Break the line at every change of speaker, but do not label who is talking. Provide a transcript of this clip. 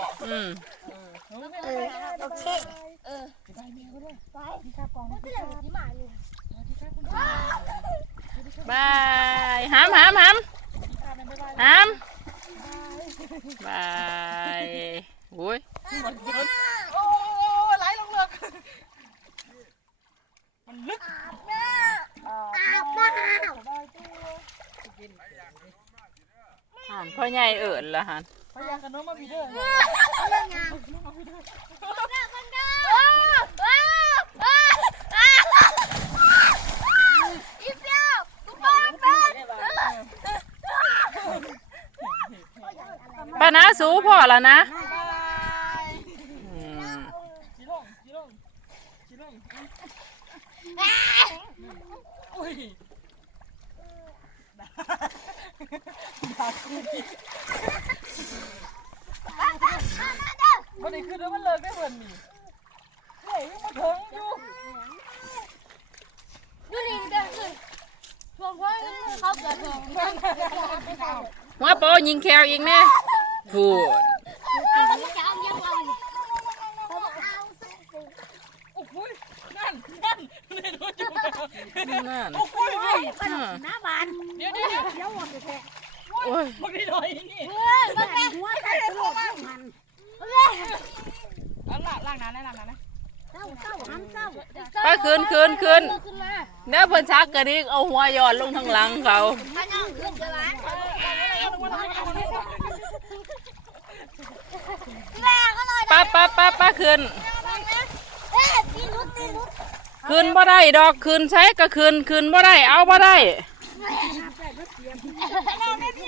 อก
อืม
เออโอเคเออไปแม่ก็ด้วยไปที่ข้าวกองก็เลยที่หมาเลย
บายหามหามหามหามบายโอ้ย
โอ้ไหลลงเลิกมันลึก
อาบน้
หันพ่อใหญ่เอิญละหัน
พยากันน้องมาพี่เด้อำ
เรื่องานคนเดิมคนมาวว้าวอีเปียวกูบ้าน้า
นะสู้พ่อแล้วนะ
อุ้ย มันนี่คือเดี๋ยวมันเลิกได้เหมือนนี่เฮ้ยมันถึงอยู่
ดูนี่เดินขึ้นพวกพ่อเขาเกิดทอง
หัวโปยิงแควอีกแน่พูด
เอาไม่จะเอายังเอาเขาบอกเอาสิ
โอ้โหนั่นนั่นนี่ดูจุ๊บ
นั่น
โอ้โห
อืม
น้าบาน
เดี๋ยวเดี๋ยวเดี๋ยว
เดี๋ยว วันแท้
โอ้ย
มันนี่หน่อยนี่
เฮ้ยมันเป็นหัวใจโลดมันเฮ้ย
เอาล่างล่างน้ำนะล่างน้ำนะ
เศร้าเศร้าห้ำเศร้า
ไปคืนคืนคืน
ขึ้นมา
เดี๋ยวเพิ่นชักกระดิกเอาหัวย้อนลงทางหลังเขา
ถ้านั่งขึ้นจะร้านแม่ก็เลย
ป้าป้าป้าป้าคืน
เอ๊ะตีนุดตีนุด
คืนบ่ได้ดอกคืนใช้ก็คืนคืนบ่ได้เอาบ่ได้